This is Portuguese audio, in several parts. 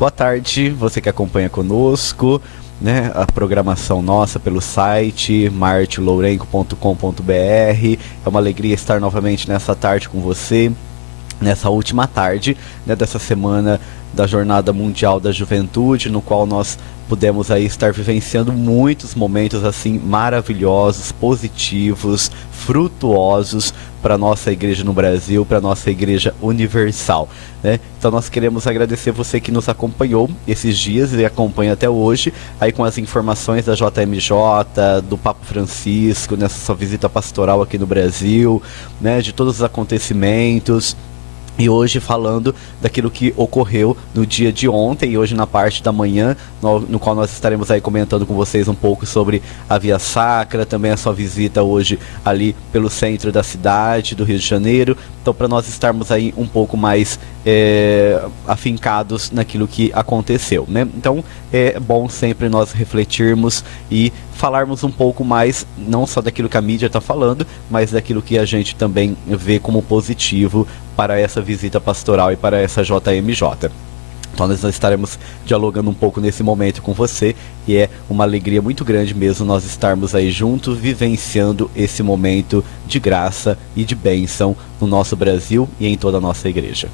Boa tarde, você que acompanha conosco, né, a programação nossa pelo site martilourenco.com.br. É uma alegria estar novamente nessa tarde com você, nessa última tarde, né, dessa semana da Jornada Mundial da Juventude, no qual nós pudemos aí estar vivenciando muitos momentos assim maravilhosos, positivos, frutuosos para a nossa igreja no Brasil, para a nossa igreja universal, né? Então nós queremos agradecer você que nos acompanhou esses dias e acompanha até hoje, aí com as informações da JMJ, do Papa Francisco, nessa sua visita pastoral aqui no Brasil, né, de todos os acontecimentos. E hoje falando daquilo que ocorreu no dia de ontem e hoje na parte da manhã, no qual nós estaremos aí comentando com vocês um pouco sobre a Via Sacra, também a sua visita hoje ali pelo centro da cidade do Rio de Janeiro. Então, para nós estarmos aí um pouco mais afincados naquilo que aconteceu, né? Então, é bom sempre nós refletirmos e falarmos um pouco mais, não só daquilo que a mídia está falando, mas daquilo que a gente também vê como positivo para essa visita pastoral e para essa JMJ. Então nós estaremos dialogando um pouco nesse momento com você e é uma alegria muito grande mesmo nós estarmos aí juntos, vivenciando esse momento de graça e de bênção no nosso Brasil e em toda a nossa igreja.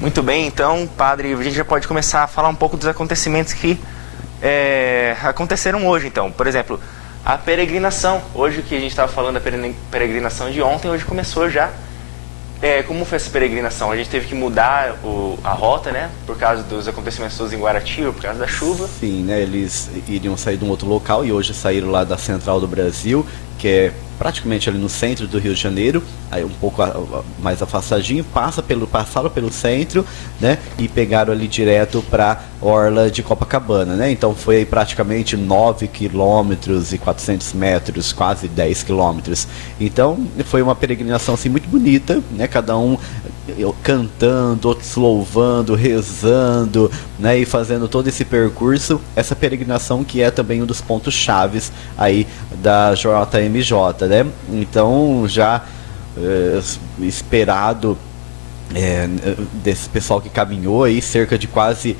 Muito bem, então, padre, a gente já pode começar a falar um pouco dos acontecimentos que aconteceram hoje, então. Por exemplo, a peregrinação. Hoje que a gente estava falando da peregrinação de ontem, hoje começou já. Como foi essa peregrinação? A gente teve que mudar a rota, né? Por causa dos acontecimentos todos em Guaratiba, por causa da chuva. Sim, né? Eles iriam sair de um outro local e hoje saíram lá da Central do Brasil, que é praticamente ali no centro do Rio de Janeiro, aí um pouco mais afastadinho, passaram pelo centro, né, e pegaram ali direto para orla de Copacabana, né? Então foi aí praticamente 9 quilômetros e 400 metros, quase 10 quilômetros. Então foi uma peregrinação assim muito bonita, né? Cada um cantando, outros louvando, rezando, né, e fazendo todo esse percurso, essa peregrinação que é também um dos pontos chaves aí da JMJ, né? Então já esperado desse pessoal que caminhou aí, cerca de quase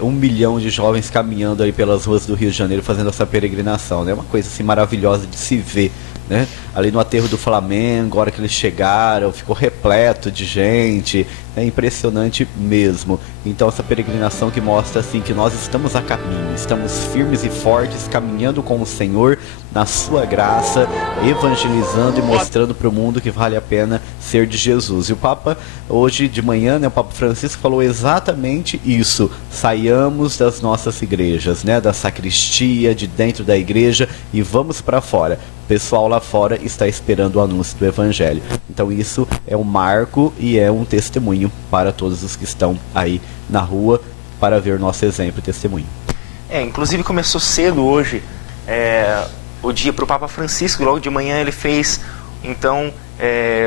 1 milhão de jovens caminhando aí pelas ruas do Rio de Janeiro fazendo essa peregrinação, né? Uma coisa assim maravilhosa de se ver, né? Ali no aterro do Flamengo, a hora que eles chegaram, ficou repleto de gente, é impressionante mesmo. Então essa peregrinação que mostra assim que nós estamos a caminho, estamos firmes e fortes, caminhando com o Senhor na sua graça, evangelizando e mostrando para o mundo que vale a pena ser de Jesus. E o Papa, hoje de manhã, né, o Papa Francisco falou exatamente isso: saiamos das nossas igrejas, né, da sacristia, de dentro da igreja, e vamos para fora. O pessoal lá fora está esperando o anúncio do Evangelho. Então isso é um marco e é um testemunho para todos os que estão aí na rua para ver nosso exemplo e testemunho. Inclusive começou cedo hoje o dia para o Papa Francisco. Logo de manhã ele fez então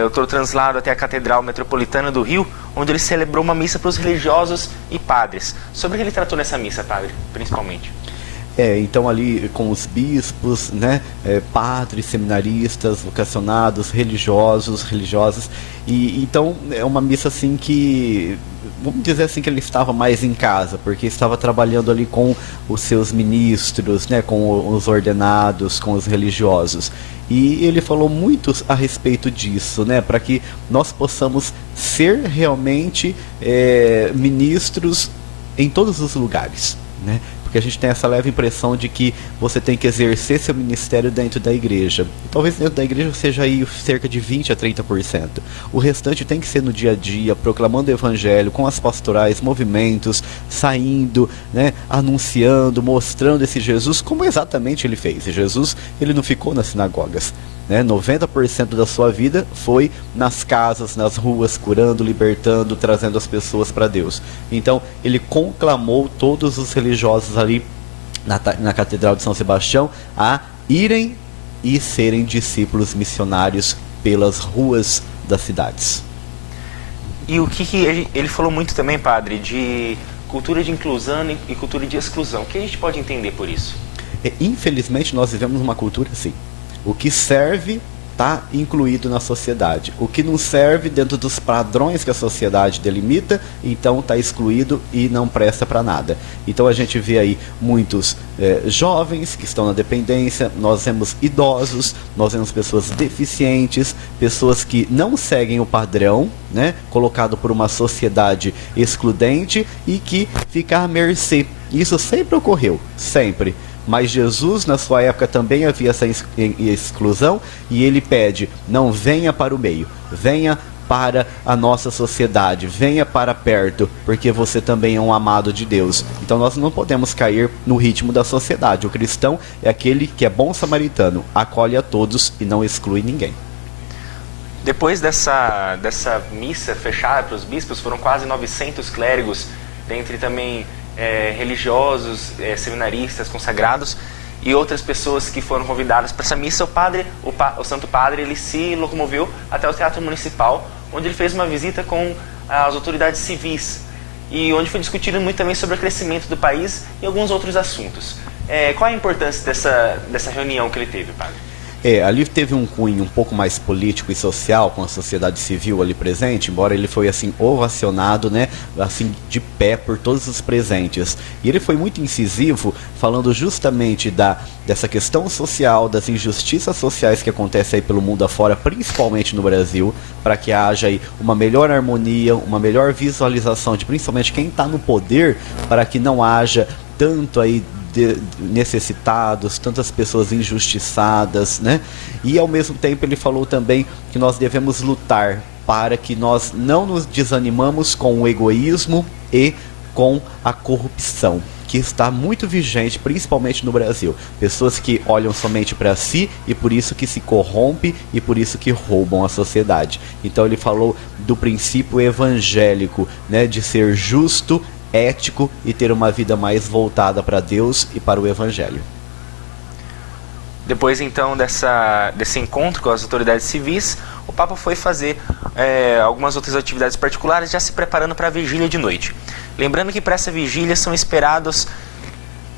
o translado até a Catedral Metropolitana do Rio, onde ele celebrou uma missa para os religiosos e padres. Sobre o que ele tratou nessa missa, padre, principalmente? Então ali com os bispos, né, padres, seminaristas, vocacionados, religiosas, e então é uma missa assim que, vamos dizer assim, que ele estava mais em casa, porque estava trabalhando ali com os seus ministros, né, com os ordenados, com os religiosos. E ele falou muito a respeito disso, né, para que nós possamos ser realmente ministros em todos os lugares, né? Porque a gente tem essa leve impressão de que você tem que exercer seu ministério dentro da igreja. E talvez dentro da igreja seja aí cerca de 20 a 30%. O restante tem que ser no dia a dia, proclamando o evangelho, com as pastorais, movimentos, saindo, né, anunciando, mostrando esse Jesus, como exatamente ele fez. E Jesus, ele não ficou nas sinagogas, né? 90% da sua vida foi nas casas, nas ruas, curando, libertando, trazendo as pessoas para Deus. Então ele conclamou todos os religiosos ali na Catedral de São Sebastião a irem e serem discípulos missionários pelas ruas das cidades. E o que ele falou muito também, padre, de cultura de inclusão e cultura de exclusão. O que a gente pode entender por isso? Infelizmente nós vivemos uma cultura assim. O que serve está incluído na sociedade. O que não serve dentro dos padrões que a sociedade delimita, então está excluído e não presta para nada. Então a gente vê aí muitos jovens que estão na dependência, nós vemos idosos, nós vemos pessoas deficientes, pessoas que não seguem o padrão, né, colocado por uma sociedade excludente e que fica à mercê. Isso sempre ocorreu, sempre. Mas Jesus, na sua época, também havia essa exclusão, e ele pede: não venha para o meio, venha para a nossa sociedade, venha para perto, porque você também é um amado de Deus. Então nós não podemos cair no ritmo da sociedade. O cristão é aquele que é bom samaritano, acolhe a todos e não exclui ninguém. Depois dessa missa fechada para os bispos, foram quase 900 clérigos, dentre também religiosos, seminaristas, consagrados e outras pessoas que foram convidadas para essa missa. O Santo Padre, ele se locomoveu até o Teatro Municipal, onde ele fez uma visita com as autoridades civis e onde foi discutido muito também sobre o crescimento do país e alguns outros assuntos. Qual a importância dessa reunião que ele teve, Padre? Ali teve um cunho um pouco mais político e social, com a sociedade civil ali presente, embora ele foi assim ovacionado, né, assim de pé por todos os presentes. E ele foi muito incisivo, falando justamente dessa questão social, das injustiças sociais que acontecem aí pelo mundo afora, principalmente no Brasil, para que haja aí uma melhor harmonia, uma melhor visualização de principalmente quem está no poder, para que não haja tanto aí necessitados, tantas pessoas injustiçadas, né? E ao mesmo tempo ele falou também que nós devemos lutar para que nós não nos desanimamos com o egoísmo e com a corrupção, que está muito vigente, principalmente no Brasil. Pessoas que olham somente para si e por isso que se corrompe e por isso que roubam a sociedade. Então ele falou do princípio evangélico, né, de ser justo, ético e ter uma vida mais voltada para Deus e para o Evangelho. Depois então desse encontro com as autoridades civis, o Papa foi fazer algumas outras atividades particulares, já se preparando para a vigília de noite. Lembrando que para essa vigília são esperados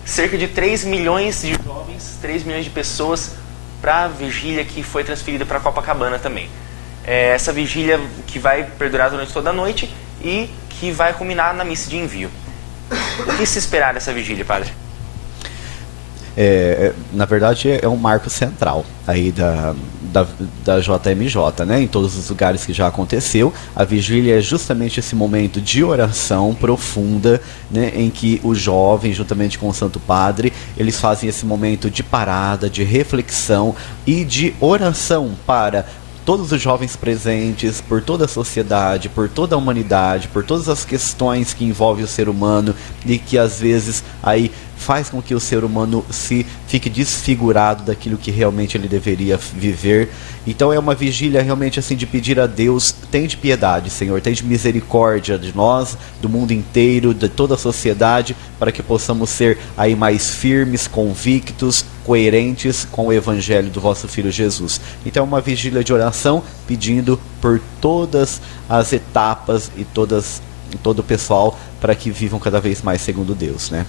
cerca de 3 milhões de jovens, 3 milhões de pessoas para a vigília que foi transferida para Copacabana também. Essa vigília que vai perdurar durante toda a noite e que vai culminar na missa de envio. O que se esperar dessa vigília, Padre? Na verdade é um marco central aí da JMJ, né? Em todos os lugares que já aconteceu, a vigília é justamente esse momento de oração profunda, né? Em que os jovens, juntamente com o Santo Padre, eles fazem esse momento de parada, de reflexão e de oração para todos os jovens presentes, por toda a sociedade, por toda a humanidade, por todas as questões que envolvem o ser humano e que às vezes aí faz com que o ser humano fique desfigurado daquilo que realmente ele deveria viver. Então é uma vigília realmente assim de pedir a Deus: tende piedade, Senhor, tende misericórdia de nós, do mundo inteiro, de toda a sociedade, para que possamos ser aí mais firmes, convictos, coerentes com o Evangelho do vosso Filho Jesus. Então é uma vigília de oração pedindo por todas as etapas e todo o pessoal para que vivam cada vez mais segundo Deus, né?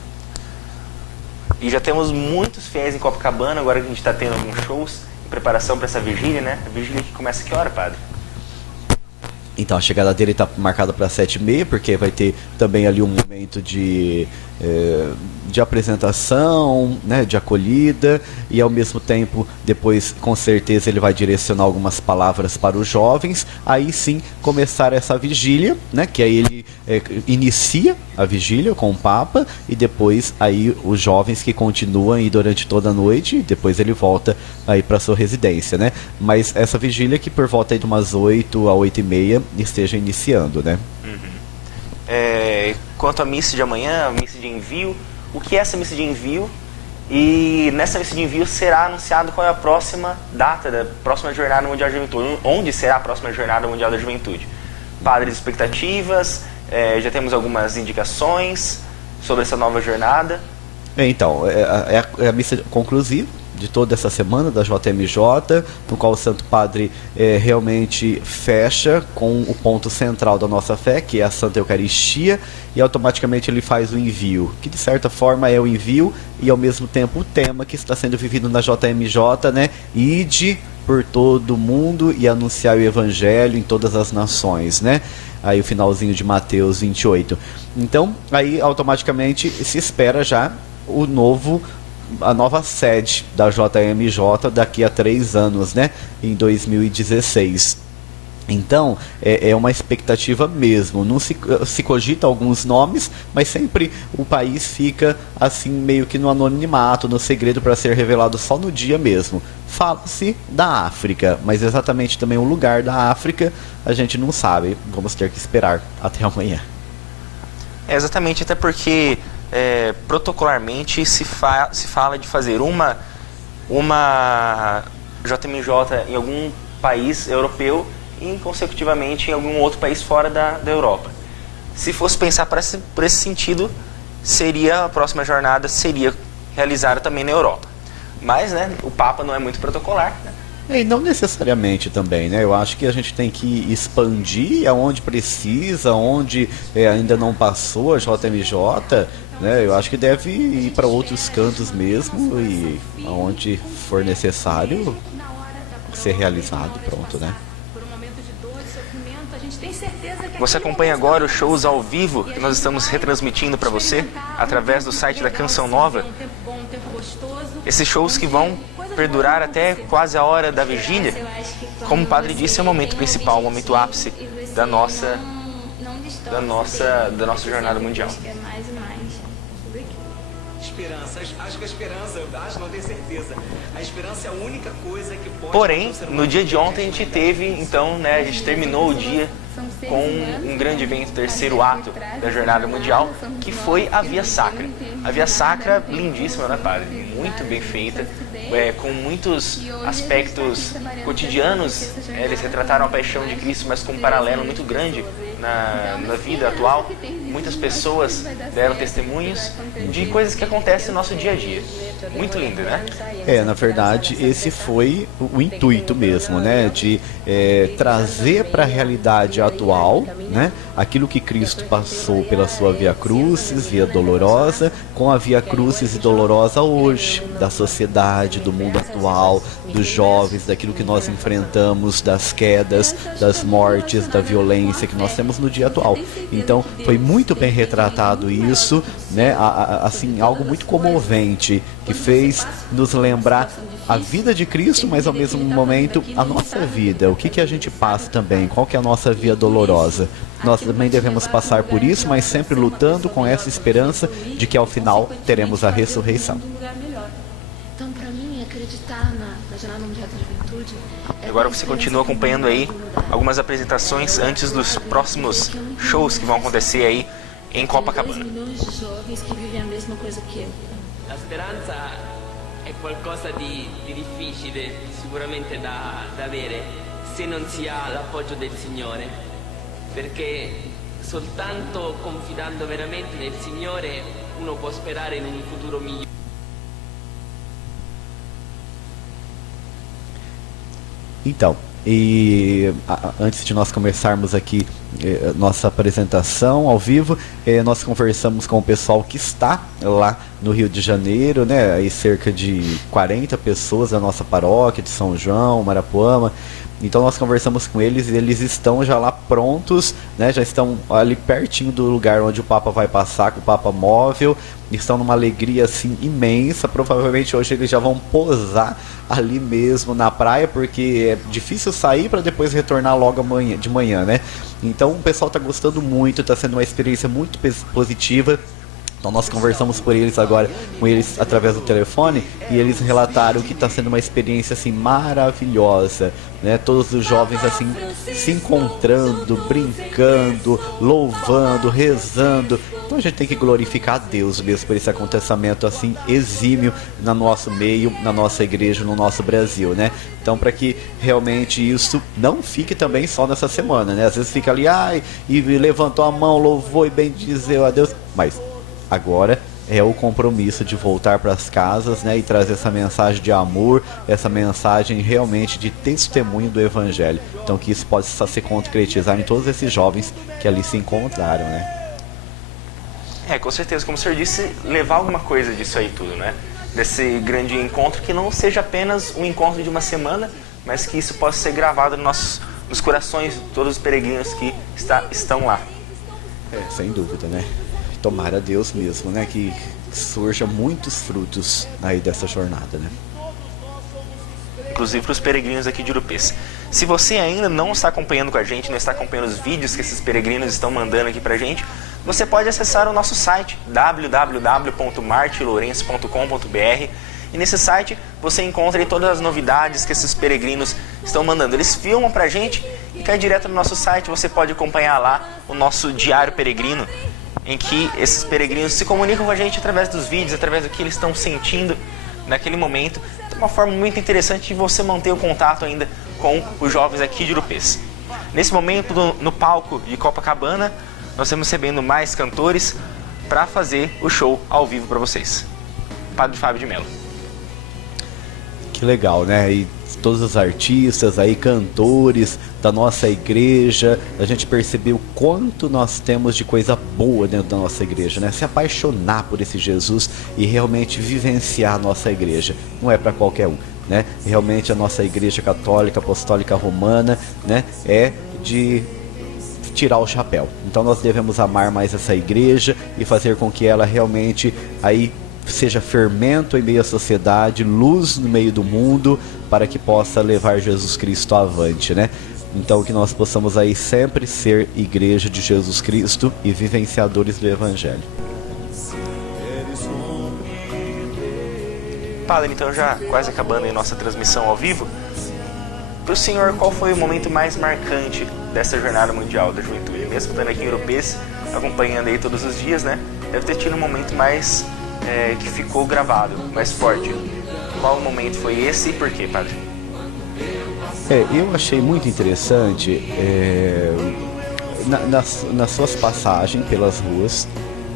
E já temos muitos fiéis em Copacabana, agora que a gente está tendo alguns shows em preparação para essa vigília, né? A vigília que começa que hora, Padre? Então a chegada dele está marcada para 7h30, porque vai ter também ali um momento de apresentação, né, de acolhida, e ao mesmo tempo depois com certeza ele vai direcionar algumas palavras para os jovens. Aí sim começar essa vigília, né, que aí ele inicia a vigília com o Papa, e depois aí os jovens que continuam aí durante toda a noite, e depois ele volta aí para sua residência, né? Mas essa vigília que por volta aí de umas 8 a 8h30 esteja iniciando, né? Quanto à missa de amanhã, a missa de envio, o que é essa missa de envio? E nessa missa de envio será anunciado qual é a próxima data da próxima Jornada Mundial da Juventude, onde será a próxima Jornada Mundial da Juventude. Padres, expectativas, já temos algumas indicações sobre essa nova jornada. Então, é a missa conclusiva de toda essa semana da JMJ, no qual o Santo Padre realmente fecha com o ponto central da nossa fé, que é a Santa Eucaristia, e automaticamente ele faz o envio, que de certa forma é o envio e ao mesmo tempo o tema que está sendo vivido na JMJ, né? Ide por todo o mundo e anunciar o Evangelho em todas as nações, né? Aí o finalzinho de Mateus 28. Então, aí automaticamente se espera já a nova sede da JMJ daqui a 3 anos, né? Em 2016. Então, é uma expectativa mesmo. Não se cogita alguns nomes, mas sempre o país fica assim meio que no anonimato, no segredo, para ser revelado só no dia mesmo. Fala-se da África, mas exatamente também o lugar da África a gente não sabe. Vamos ter que esperar até amanhã. Exatamente, até porque protocolarmente se fala de fazer uma JMJ em algum país europeu e consecutivamente em algum outro país fora da Europa. Se fosse pensar por esse sentido, a próxima jornada seria realizada também na Europa. Mas, né, o Papa não é muito protocolar, né? E não necessariamente também, né? Eu acho que a gente tem que expandir aonde precisa, onde ainda não passou a JMJ, né? Eu acho que deve ir para outros cantos mesmo e aonde for necessário ser realizado, pronto, né? Você acompanha agora os shows ao vivo que nós estamos retransmitindo para você através do site da Canção Nova. Esses shows que vão perdurar até quase a hora da vigília. Como o padre disse, é o momento principal, o momento ápice da nossa jornada mundial. Acho que a esperança, não tenho certeza. A esperança é a única coisa que pode... Porém, no dia de ontem a gente teve, então, né, a gente terminou o dia com um grande evento, terceiro ato da Jornada Mundial, que foi a Via Sacra. A Via Sacra, lindíssima, né, padre? Muito bem feita, com muitos aspectos cotidianos. Eles retrataram a paixão de Cristo, mas com um paralelo muito grande na vida atual. Muitas pessoas deram testemunhos de coisas que acontecem no nosso dia a dia. Muito lindo, né? Na verdade, esse foi o intuito mesmo, né? De trazer para a realidade atual, né? Aquilo que Cristo passou pela sua Via Crucis, Via Dolorosa, com a Via Crucis e Dolorosa hoje, da sociedade, do mundo atual, dos jovens, daquilo que nós enfrentamos, das quedas, das mortes, da violência que nós temos no dia atual. Então, foi muito bem retratado isso, né? Assim, algo muito comovente, que fez nos lembrar a vida de Cristo, mas ao mesmo momento a nossa vida, o que a gente passa também, qual que é a nossa via dolorosa. Nós também devemos passar por isso, mas sempre lutando com essa esperança de que ao final teremos a ressurreição. Então, para mim, acreditar na Jornada Mundial da Juventude... Agora você continua acompanhando aí algumas apresentações antes dos próximos shows que vão acontecer aí em Copacabana. 2 milhões de jovens que vivem a mesma coisa que eu. La speranza è qualcosa di difficile sicuramente da avere se non si ha l'appoggio del Signore, perché soltanto confidando veramente nel Signore uno può sperare in un futuro migliore. Então, antes de nós começarmos aqui nossa apresentação ao vivo, nós conversamos com o pessoal que está lá no Rio de Janeiro, né? Aí cerca de 40 pessoas da nossa paróquia de São João, Marapuama. Então nós conversamos com eles e eles estão já lá prontos, né? Já estão ali pertinho do lugar onde o Papa vai passar, com o Papa móvel. Estão numa alegria assim imensa. Provavelmente hoje eles já vão posar ali mesmo na praia, porque é difícil sair para depois retornar logo de manhã, né? Então o pessoal está gostando muito, está sendo uma experiência muito positiva. Então nós conversamos com eles através do telefone, e eles relataram que está sendo uma experiência assim maravilhosa, né? Todos os jovens assim se encontrando, brincando, louvando, rezando. Então a gente tem que glorificar a Deus mesmo por esse acontecimento assim exímio no nosso meio, na nossa igreja, no nosso Brasil, né? Então, para que realmente isso não fique também só nessa semana, né? Às vezes fica ali, e levantou a mão, louvou e bendizeu a Deus, mas agora é o compromisso de voltar para as casas, né, e trazer essa mensagem de amor, essa mensagem realmente de testemunho do Evangelho. Então que isso possa se concretizar em todos esses jovens que ali se encontraram, né? Com certeza, como o senhor disse, levar alguma coisa disso aí tudo, né? Desse grande encontro, que não seja apenas um encontro de uma semana, mas que isso possa ser gravado nos corações de todos os peregrinos que estão lá. Sem dúvida, né? Tomara a Deus mesmo, né? Que surja muitos frutos aí dessa jornada, né? Inclusive para os peregrinos aqui de Urupês. Se você ainda não está acompanhando com a gente, não está acompanhando os vídeos que esses peregrinos estão mandando aqui pra gente, você pode acessar o nosso site www.martilourenço.com.br, e nesse site você encontra aí todas as novidades que esses peregrinos estão mandando. Eles filmam pra gente e cai direto no nosso site. Você pode acompanhar lá o nosso diário peregrino, em que esses peregrinos se comunicam com a gente através dos vídeos, através do que eles estão sentindo naquele momento. É uma forma muito interessante de você manter o contato ainda com os jovens aqui de Urupês. Nesse momento, no palco de Copacabana, nós estamos recebendo mais cantores para fazer o show ao vivo para vocês. Padre Fábio de Mello. Que legal, né? E todos os artistas aí, cantores da nossa igreja, a gente percebeu o quanto nós temos de coisa boa dentro da nossa igreja, né? Se apaixonar por esse Jesus e realmente vivenciar a nossa igreja. Não é para qualquer um, né? Realmente a nossa igreja católica, apostólica romana, né? É de tirar o chapéu. Então nós devemos amar mais essa igreja e fazer com que ela realmente aí seja fermento em meio à sociedade, luz no meio do mundo, para que possa levar Jesus Cristo avante, né? Então que nós possamos aí sempre ser igreja de Jesus Cristo e vivenciadores do Evangelho. Padre, então já quase acabando aí nossa transmissão ao vivo, para o senhor, qual foi o momento mais marcante dessa jornada mundial da juventude? Mesmo estando aqui em Urupês, acompanhando aí todos os dias, né? Deve ter tido um momento mais que ficou gravado, mais forte. Qual momento foi esse e por quê, padre? Eu achei muito interessante nas suas passagens pelas ruas,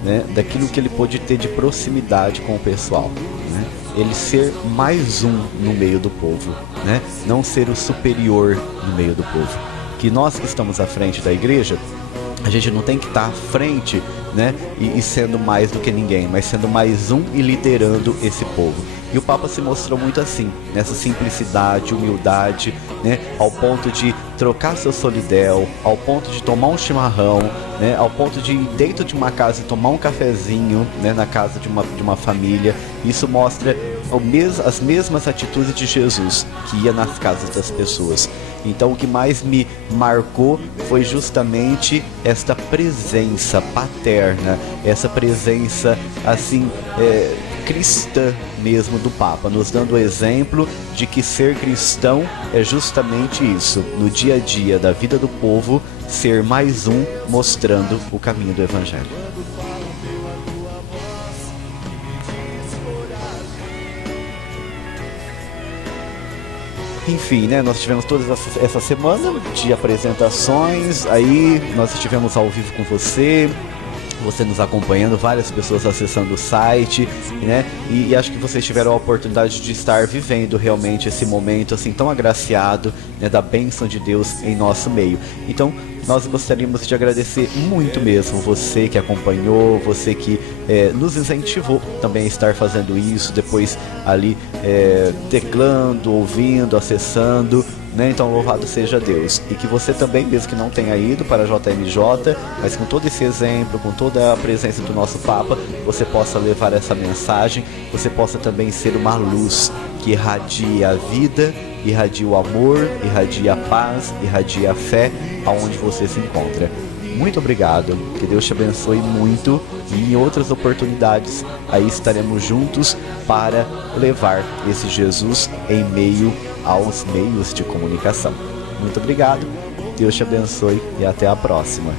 né, daquilo que ele pôde ter de proximidade com o pessoal, né? Ele ser mais um no meio do povo, né? Não ser o superior no meio do povo. Que nós que estamos à frente da igreja, a gente não tem que estar à frente, né, e sendo mais do que ninguém, mas sendo mais um e liderando esse povo. E o Papa se mostrou muito assim, nessa simplicidade, humildade, né, ao ponto de trocar seu solidel, ao ponto de tomar um chimarrão, né, ao ponto de ir dentro de uma casa e tomar um cafezinho, né, na casa de uma família. Isso mostra as mesmas atitudes de Jesus, que ia nas casas das pessoas. Então o que mais me marcou foi justamente esta presença paterna, essa presença assim cristã mesmo do Papa, nos dando o exemplo de que ser cristão é justamente isso, no dia a dia da vida do povo, ser mais um mostrando o caminho do Evangelho. Enfim, né, nós tivemos toda essa semana de apresentações, aí nós estivemos ao vivo com você nos acompanhando, várias pessoas acessando o site, né, e acho que vocês tiveram a oportunidade de estar vivendo realmente esse momento assim tão agraciado, né, da bênção de Deus em nosso meio. Então nós gostaríamos de agradecer muito mesmo você que acompanhou, você que nos incentivou também a estar fazendo isso, depois ali teclando, ouvindo, acessando, né? Então louvado seja Deus. E que você também, mesmo que não tenha ido para a JMJ, mas com todo esse exemplo, com toda a presença do nosso Papa, você possa levar essa mensagem, você possa também ser uma luz que irradia a vida, irradia o amor, irradia a paz, irradia a fé aonde você se encontra. Muito obrigado, que Deus te abençoe muito, e em outras oportunidades aí estaremos juntos para levar esse Jesus em meio aos meios de comunicação. Muito obrigado, Deus te abençoe e até a próxima.